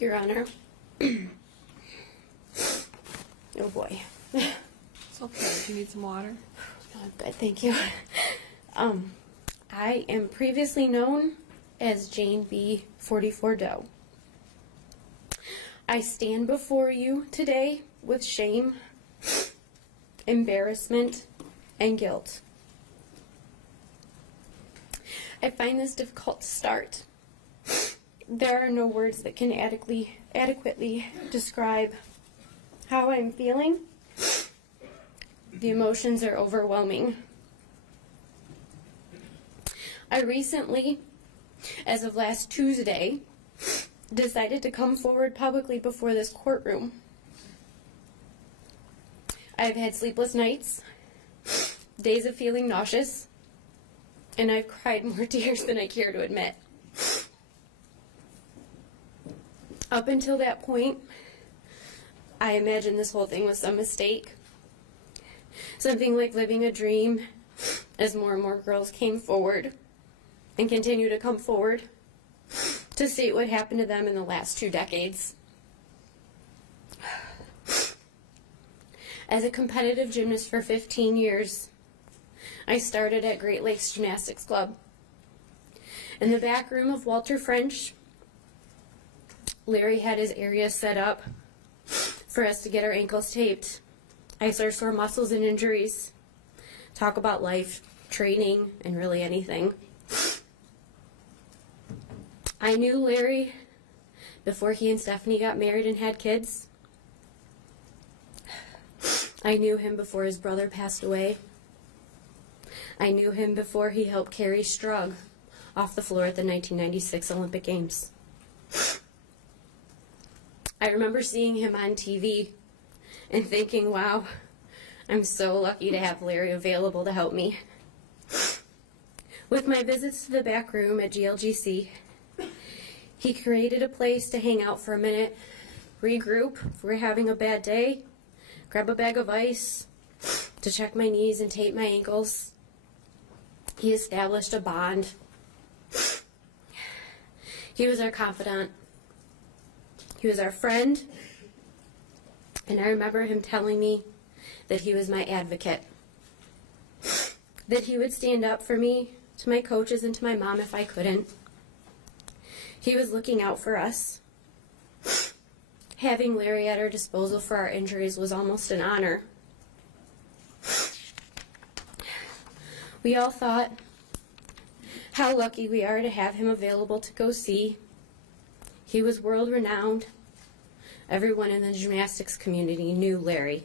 Your Honor. Oh boy. It's okay. Do you need some water? No, I'm good, thank you. I am previously known as Jane B. 44 Doe. I stand before you today with shame, embarrassment, and guilt. I find this difficult to start. There are no words that can adequately describe how I'm feeling. The emotions are overwhelming. I recently, as of last Tuesday, decided to come forward publicly before this courtroom. I've had sleepless nights, days of feeling nauseous, and I've cried more tears than I care to admit. Up until that point, I imagined this whole thing was some mistake. Something like living a dream as more and more girls came forward and continue to come forward to state what happened to them in the last 2 decades. As a competitive gymnast for 15 years, I started at Great Lakes Gymnastics Club. In the back room of Walter French, Larry had his area set up for us to get our ankles taped, ice our sore muscles and injuries, talk about life, training, and really anything. I knew Larry before he and Stephanie got married and had kids. I knew him before his brother passed away. I knew him before he helped carry Strug off the floor at the 1996 Olympic Games. I remember seeing him on TV and thinking, wow, I'm so lucky to have Larry available to help me. With my visits to the back room at GLGC, he created a place to hang out for a minute, regroup if we're having a bad day, grab a bag of ice to check my knees and tape my ankles. He established a bond. He was our confidant. He was our friend. And I remember him telling me that he was my advocate, that he would stand up for me, to my coaches, and to my mom if I couldn't. He was looking out for us. Having Larry at our disposal for our injuries was almost an honor. We all thought how lucky we are to have him available to go see. He was world-renowned. Everyone in the gymnastics community knew Larry.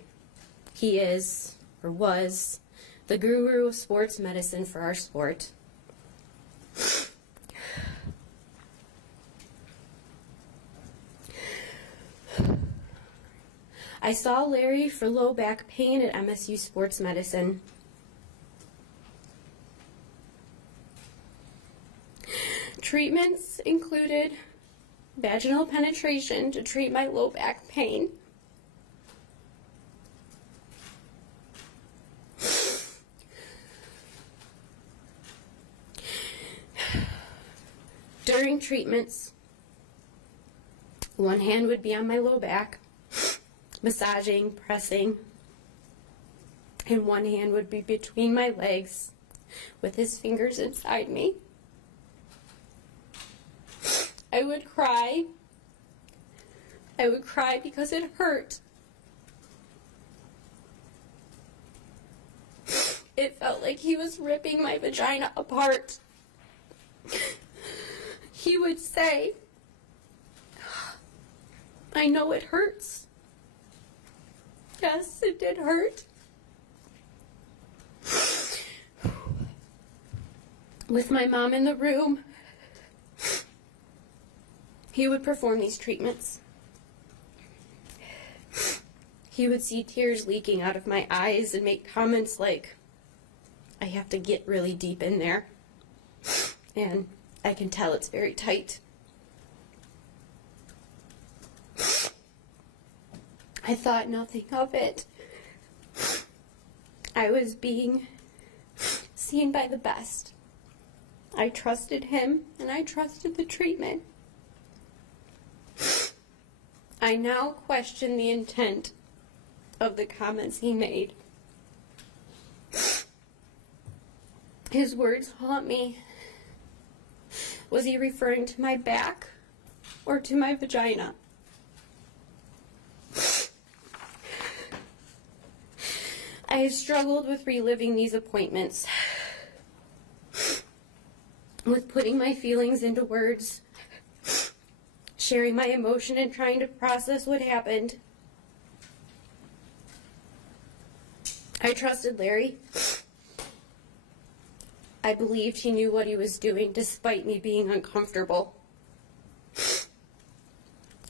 He is, or was, the guru of sports medicine for our sport. I saw Larry for low back pain at MSU Sports Medicine. Treatments included vaginal penetration to treat my low back pain, during treatments, one hand would be on my low back, massaging, pressing, and one hand would be between my legs with his fingers inside me. I would cry. I would cry because it hurt. It felt like he was ripping my vagina apart. He would say, "I know it hurts." Yes, it did hurt. With my mom in the room, he would perform these treatments. He would see tears leaking out of my eyes and make comments like, "I have to get really deep in there, and I can tell it's very tight." I thought nothing of it. I was being seen by the best. I trusted him, and I trusted the treatment. I now question the intent of the comments he made. His words haunt me. Was he referring to my back or to my vagina? I have struggled with reliving these appointments, with putting my feelings into words, sharing my emotion and trying to process what happened. I trusted Larry. I believed he knew what he was doing despite me being uncomfortable.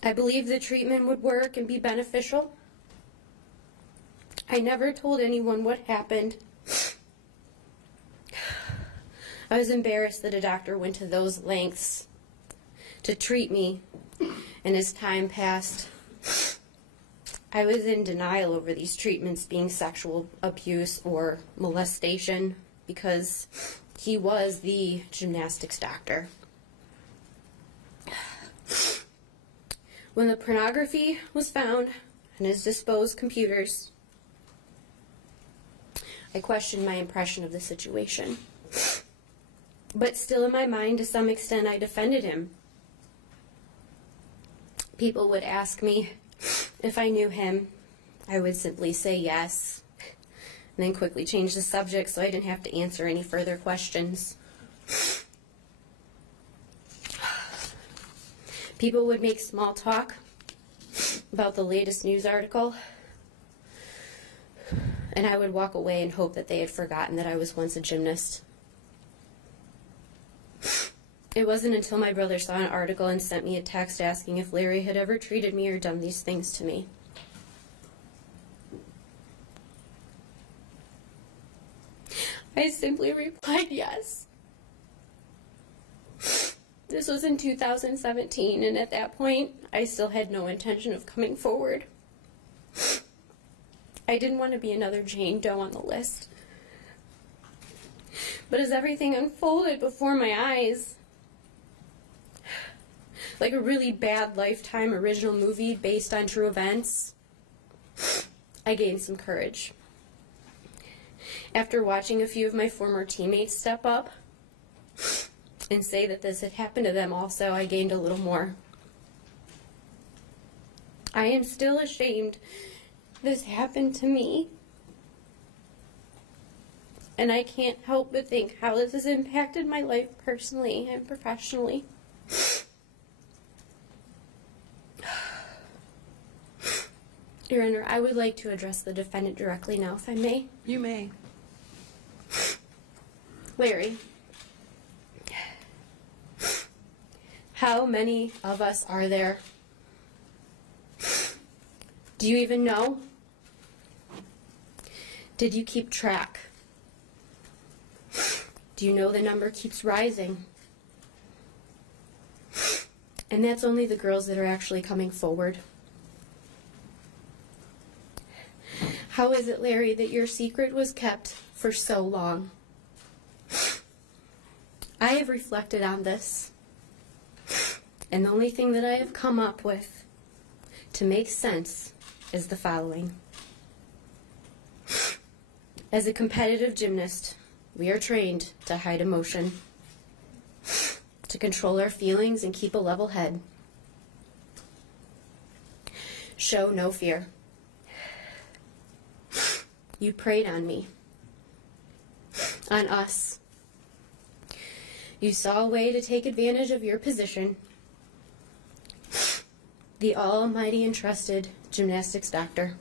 I believed the treatment would work and be beneficial. I never told anyone what happened. I was embarrassed that a doctor went to those lengths to treat me, and as time passed, I was in denial over these treatments being sexual abuse or molestation because he was the gymnastics doctor. When the pornography was found on his disposed computers, I questioned my impression of the situation. But still in my mind, to some extent, I defended him. People would ask me if I knew him. I would simply say yes, and then quickly change the subject so I didn't have to answer any further questions. People would make small talk about the latest news article, and I would walk away and hope that they had forgotten that I was once a gymnast. It wasn't until my brother saw an article and sent me a text asking if Larry had ever treated me or done these things to me. I simply replied yes. This was in 2017, and at that point, I still had no intention of coming forward. I didn't want to be another Jane Doe on the list. But as everything unfolded before my eyes, like a really bad Lifetime original movie based on true events, I gained some courage. After watching a few of my former teammates step up and say that this had happened to them also, I gained a little more. I am still ashamed this happened to me, and I can't help but think how this has impacted my life personally and professionally. Your Honor, I would like to address the defendant directly now, if I may. You may. Larry, how many of us are there? Do you even know? Did you keep track? Do you know the number keeps rising? And that's only the girls that are actually coming forward. How is it, Larry, that your secret was kept for so long? I have reflected on this, and the only thing that I have come up with to make sense is the following. As a competitive gymnast, we are trained to hide emotion, to control our feelings and keep a level head. Show no fear. You preyed on me, on us. You saw a way to take advantage of your position, the almighty and trusted gymnastics doctor.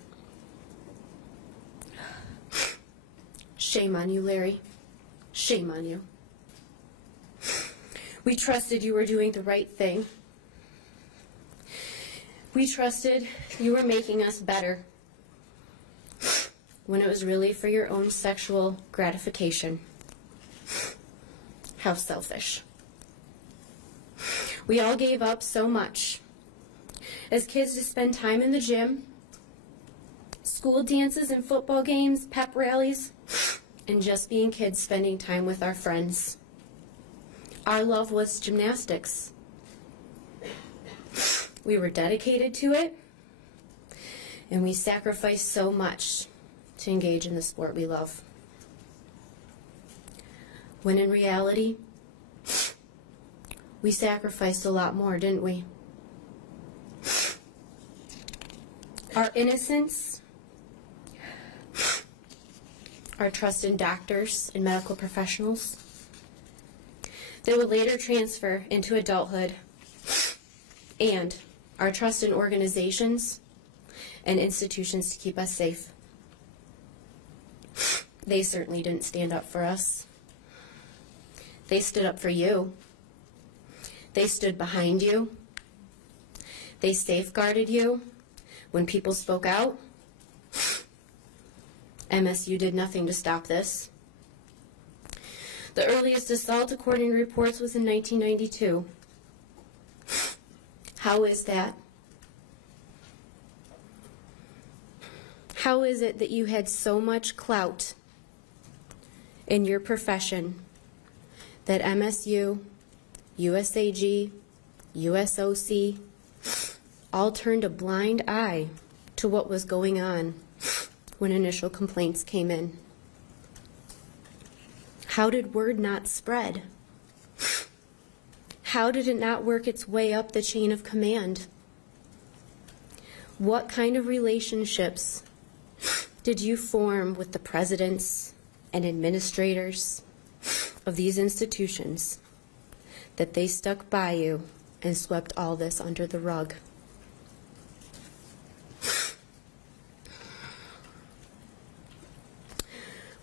Shame on you, Larry. Shame on you. We trusted you were doing the right thing. We trusted you were making us better, when it was really for your own sexual gratification. How selfish. We all gave up so much as kids to spend time in the gym, school dances and football games, pep rallies, and just being kids spending time with our friends. Our love was gymnastics. We were dedicated to it, and we sacrificed so much to engage in the sport we love. When in reality, we sacrificed a lot more, didn't we? Our innocence, our trust in doctors and medical professionals that would later transfer into adulthood, and our trust in organizations and institutions to keep us safe. They certainly didn't stand up for us. They stood up for you. They stood behind you. They safeguarded you when people spoke out. MSU did nothing to stop this. The earliest assault, according to reports, was in 1992. How is that? How is it that you had so much clout in your profession that MSU, USAG, USOC all turned a blind eye to what was going on when initial complaints came in? How did word not spread? How did it not work its way up the chain of command? What kind of relationships did you form with the presidents and administrators of these institutions that they stuck by you and swept all this under the rug?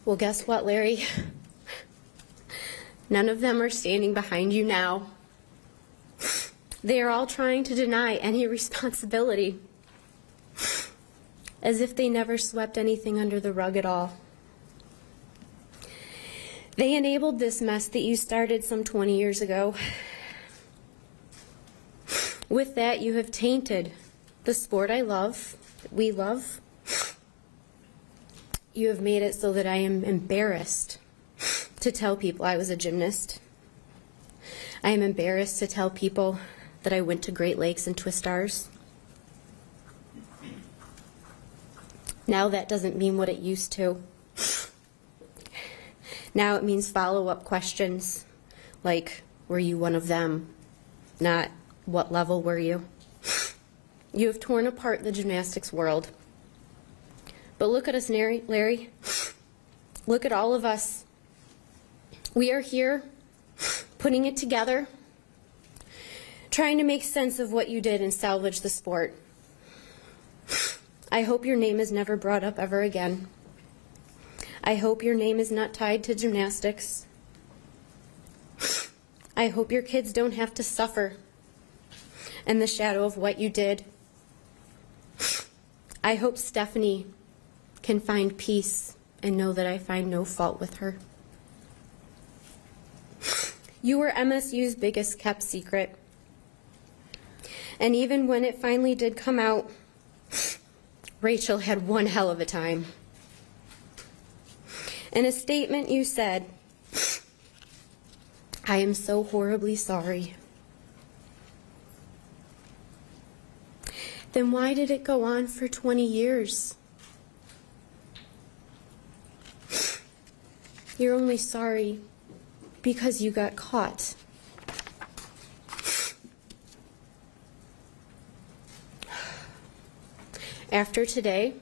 Well, guess what, Larry? None of them are standing behind you now. They are all trying to deny any responsibility, as if they never swept anything under the rug at all. They enabled this mess that you started some 20 years ago. With that, you have tainted the sport I love, that we love. You have made it so that I am embarrassed to tell people I was a gymnast. I am embarrassed to tell people that I went to Great Lakes and Twistars. Now that doesn't mean what it used to. Now it means follow-up questions like, were you one of them? Not, what level were you? You have torn apart the gymnastics world. But look at us, Larry. Look at all of us. We are here, putting it together, trying to make sense of what you did and salvage the sport. I hope your name is never brought up ever again. I hope your name is not tied to gymnastics. I hope your kids don't have to suffer in the shadow of what you did. I hope Stephanie can find peace and know that I find no fault with her. You were MSU's biggest kept secret. And even when it finally did come out, Rachel had one hell of a time. In a statement you said, "I am so horribly sorry." Then why did it go on for 20 years? You're only sorry because you got caught. After today,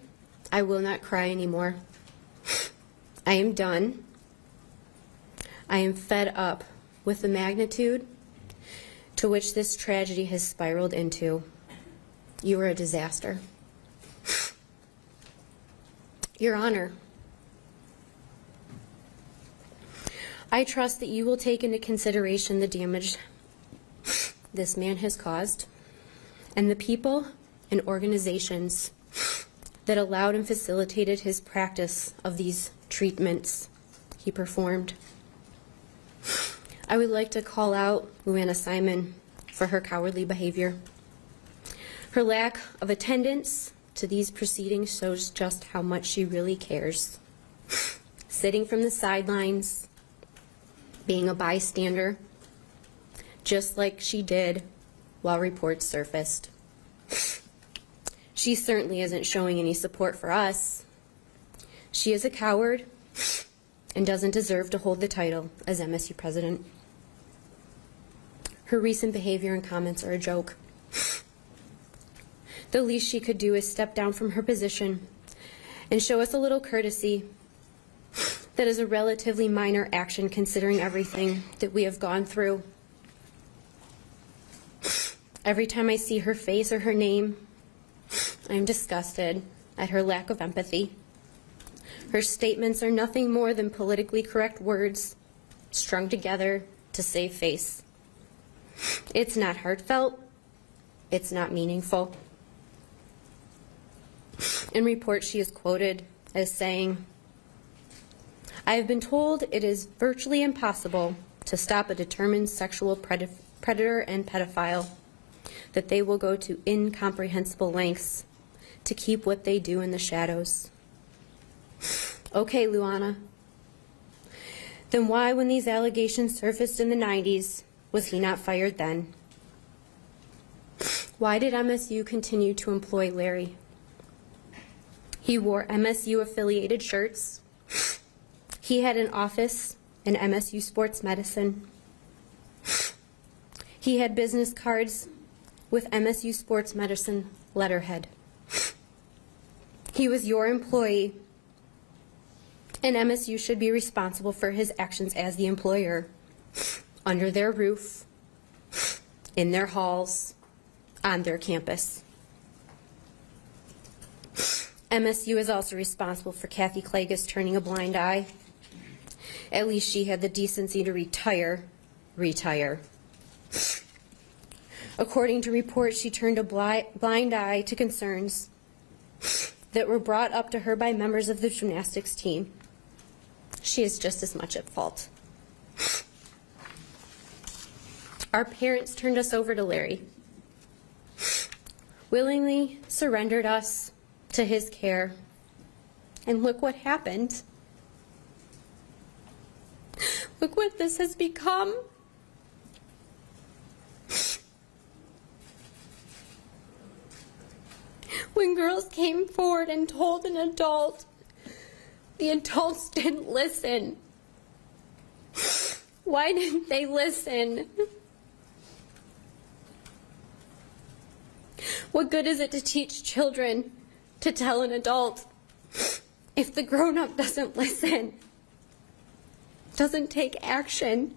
I will not cry anymore. I am done. I am fed up with the magnitude to which this tragedy has spiraled into. You are a disaster. Your Honor, I trust that you will take into consideration the damage this man has caused and the people and organizations that allowed and facilitated his practice of these treatments he performed. I would like to call out Luanna Simon for her cowardly behavior. Her lack of attendance to these proceedings shows just how much she really cares. Sitting from the sidelines, being a bystander, just like she did while reports surfaced. She certainly isn't showing any support for us. She is a coward and doesn't deserve to hold the title as MSU president. Her recent behavior and comments are a joke. The least she could do is step down from her position and show us a little courtesy. That is a relatively minor action considering everything that we have gone through. Every time I see her face or her name, I am disgusted at her lack of empathy. Her statements are nothing more than politically correct words strung together to save face. It's not heartfelt. It's not meaningful. In reports, she is quoted as saying, "I have been told it is virtually impossible to stop a determined sexual predator and pedophile, that they will go to incomprehensible lengths to keep what they do in the shadows." Okay, Luana. Then why, when these allegations surfaced in the 90s, was he not fired then? Why did MSU continue to employ Larry? He wore MSU-affiliated shirts. He had an office in MSU Sports Medicine. He had business cards with MSU Sports Medicine letterhead. He was your employee, and MSU should be responsible for his actions as the employer, under their roof, in their halls, on their campus. MSU is also responsible for Kathy Klages turning a blind eye. At least she had the decency to retire. According to reports, she turned a blind eye to concerns that were brought up to her by members of the gymnastics team. She is just as much at fault. Our parents turned us over to Larry, willingly surrendered us to his care, and look what happened. Look what this has become. When girls came forward and told an adult, the adults didn't listen. Why didn't they listen? What good is it to teach children to tell an adult if the grown-up doesn't listen, doesn't take action?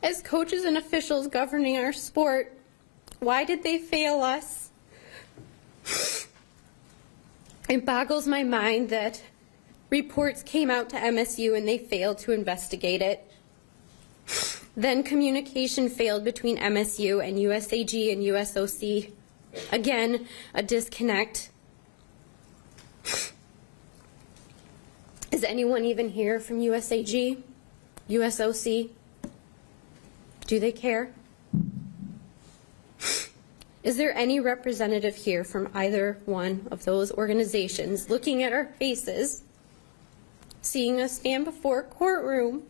As coaches and officials governing our sport, why did they fail us? It boggles my mind that reports came out to MSU and they failed to investigate it. Then communication failed between MSU and USAG and USOC. Again, a disconnect. Is anyone even here from USAG, USOC? Do they care? Is there any representative here from either one of those organizations looking at our faces, seeing us stand before a courtroom,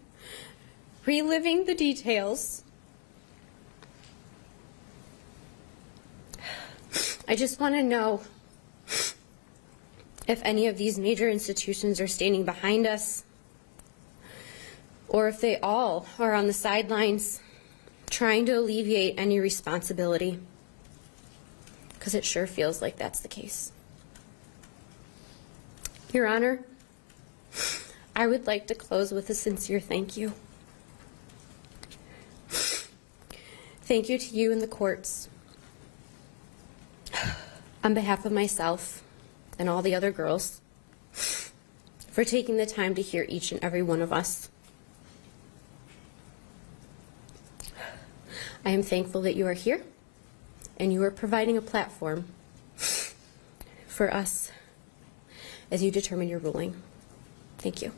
reliving the details? I just want to know if any of these major institutions are standing behind us, or if they all are on the sidelines trying to alleviate any responsibility, because it sure feels like that's the case. Your Honor, I would like to close with a sincere thank you. Thank you to you and the courts. On behalf of myself and all the other girls, for taking the time to hear each and every one of us. I am thankful that you are here and you are providing a platform for us as you determine your ruling. Thank you.